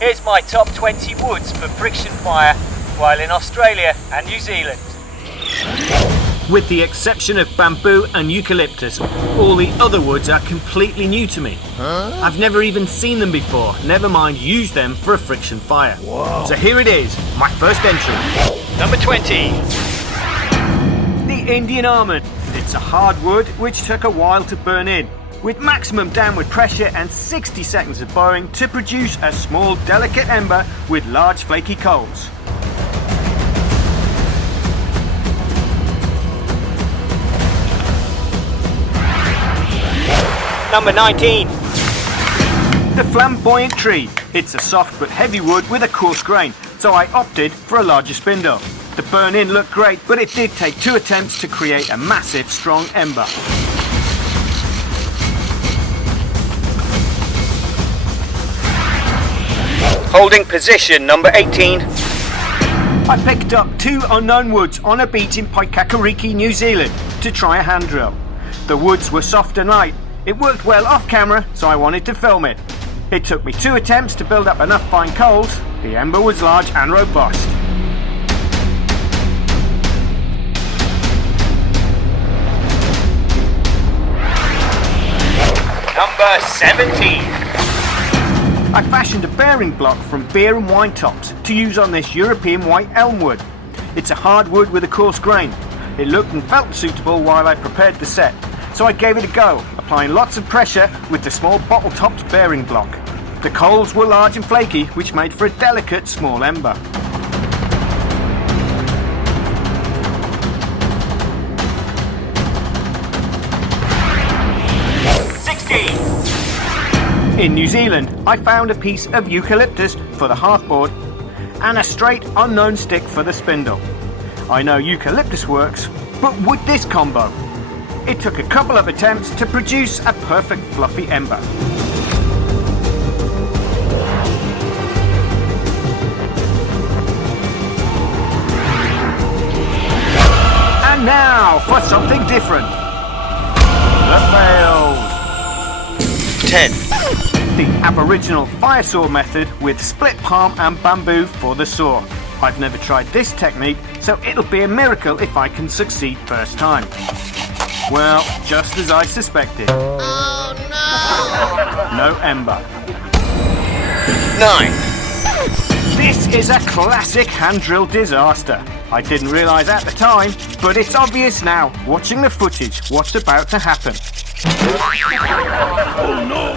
Here's my top 20 woods for friction fire while in Australia and New Zealand. With the exception of bamboo and eucalyptus, all the other woods are completely new to me. I've never even seen them before, never mind use them for a friction fire. Whoa. So here it is, my first entry. Number 20. The Indian almond. It's a hardwood which took a while to burn in, with maximum downward pressure and 60 seconds of burning to produce a small delicate ember with large flaky coals. Number 19. The flamboyant tree. It's a soft but heavy wood with a coarse grain, so I opted for a larger spindle. The burn-in looked great, but it did take 2 attempts to create a massive, strong ember. Holding position, number 18. I picked up 2 unknown woods on a beach in Paikakariki, New Zealand, to try a hand drill. The woods were soft and light. It worked well off camera, so I wanted to film it. It took me 2 attempts to build up enough fine coals. The ember was large and robust. Number 17. I fashioned a bearing block from beer and wine tops to use on this European white elm wood. It's a hard wood with a coarse grain. It looked and felt suitable while I prepared the set, so I gave it a go, applying lots of pressure with the small bottle-topped bearing block. The coals were large and flaky, which made for a delicate small ember. In New Zealand, I found a piece of eucalyptus for the hearthboard and a straight unknown stick for the spindle. I know eucalyptus works, but would this combo? It took a couple of attempts to produce a perfect fluffy ember. And now for something different. The fails. 10. The Aboriginal fire saw method with split palm and bamboo for the saw. I've never tried this technique, so it'll be a miracle if I can succeed first time. Well, just as I suspected. Oh no! No ember. 9. This is a classic hand drill disaster. I didn't realise at the time, but it's obvious now, watching the footage, what's about to happen. Oh no!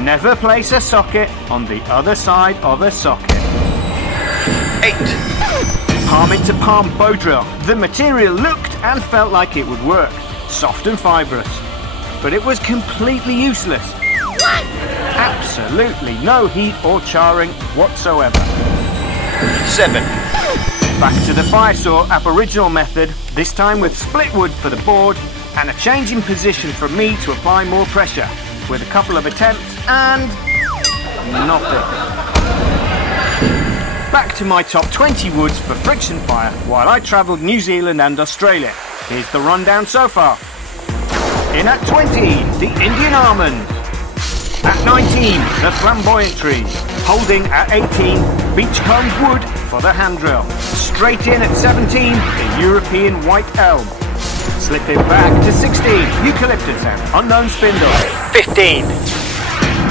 Never place a socket on the other side of a socket. 8. Palm into palm bow drill. The material looked and felt like it would work. Soft and fibrous. But it was completely useless. What? Absolutely no heat or charring whatsoever. 7. Back to the fire saw Aboriginal method, this time with split wood for the board and a change in position for me to apply more pressure, with a couple of attempts and nothing. Back to my top 20 woods for friction fire while I travelled New Zealand and Australia. Here's the rundown so far. In at 20, the Indian almond. At 19, the flamboyant tree. Holding at 18, beachcomb wood for the hand drill. Straight in at 17, the European white elm. Slipping back to 16, eucalyptus and unknown spindle. 15.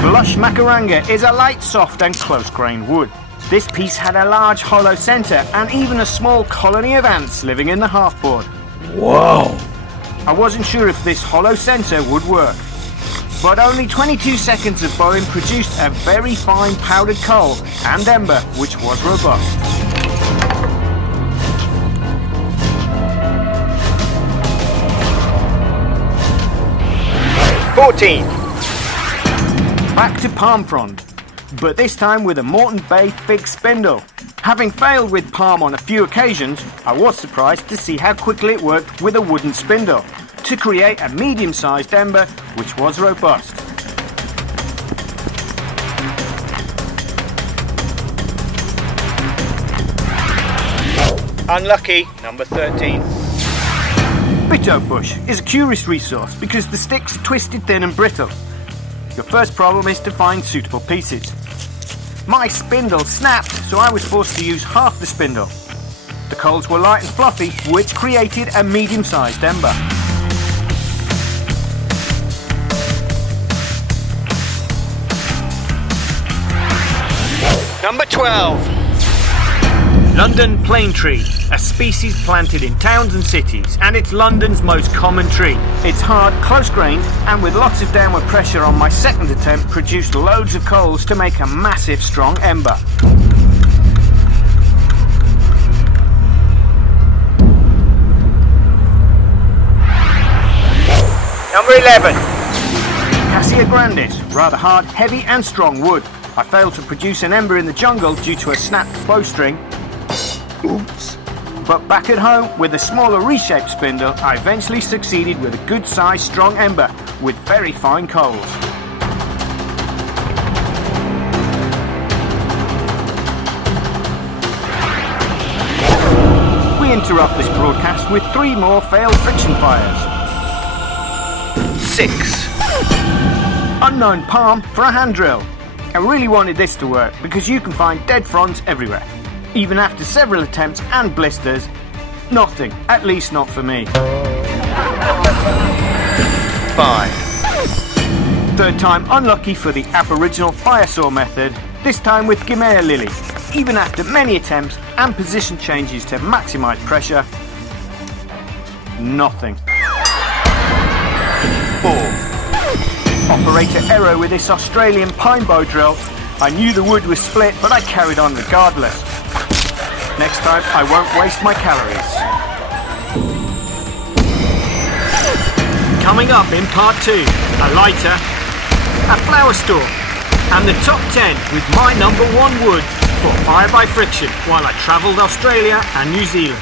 Blush macaranga is a light, soft and close-grained wood. This piece had a large hollow centre and even a small colony of ants living in the halfboard. Whoa! I wasn't sure if this hollow centre would work, but only 22 seconds of bowing produced a very fine powdered coal and ember which was robust. Back to palm frond, but this time with a Moreton Bay fig spindle. Having failed with palm on a few occasions, I was surprised to see how quickly it worked with a wooden spindle to create a medium-sized ember which was robust. Unlucky, number 13. Bitou bush is a curious resource because the sticks are twisted thin and brittle. Your first problem is to find suitable pieces. My spindle snapped, so I was forced to use half the spindle. The coals were light and fluffy, which created a medium-sized ember. Number 12. London plane tree, a species planted in towns and cities, and it's London's most common tree. It's hard, close-grained, and with lots of downward pressure on my second attempt produced loads of coals to make a massive strong ember. Number 11. Cassia grandis, rather hard, heavy and strong wood. I failed to produce an ember in the jungle due to a snapped bowstring. Oops. But back at home, with a smaller reshaped spindle, I eventually succeeded with a good-sized strong ember with very fine coals. We interrupt this broadcast with 3 more failed friction fires. 6. Unknown palm for a hand drill. I really wanted this to work because you can find dead fronds everywhere. Even after several attempts and blisters, nothing, at least not for me. 5. Third time unlucky for the aboriginal fire saw method, this time with Gymea lily. Even after many attempts and position changes to maximise pressure, nothing. 4. Operator error with this Australian pine bow drill. I knew the wood was split, but I carried on regardless. Next time, I won't waste my calories. Coming up in part 2, a lighter, a flower store, and the top 10 with my number 1 wood for fire by friction while I travelled Australia and New Zealand.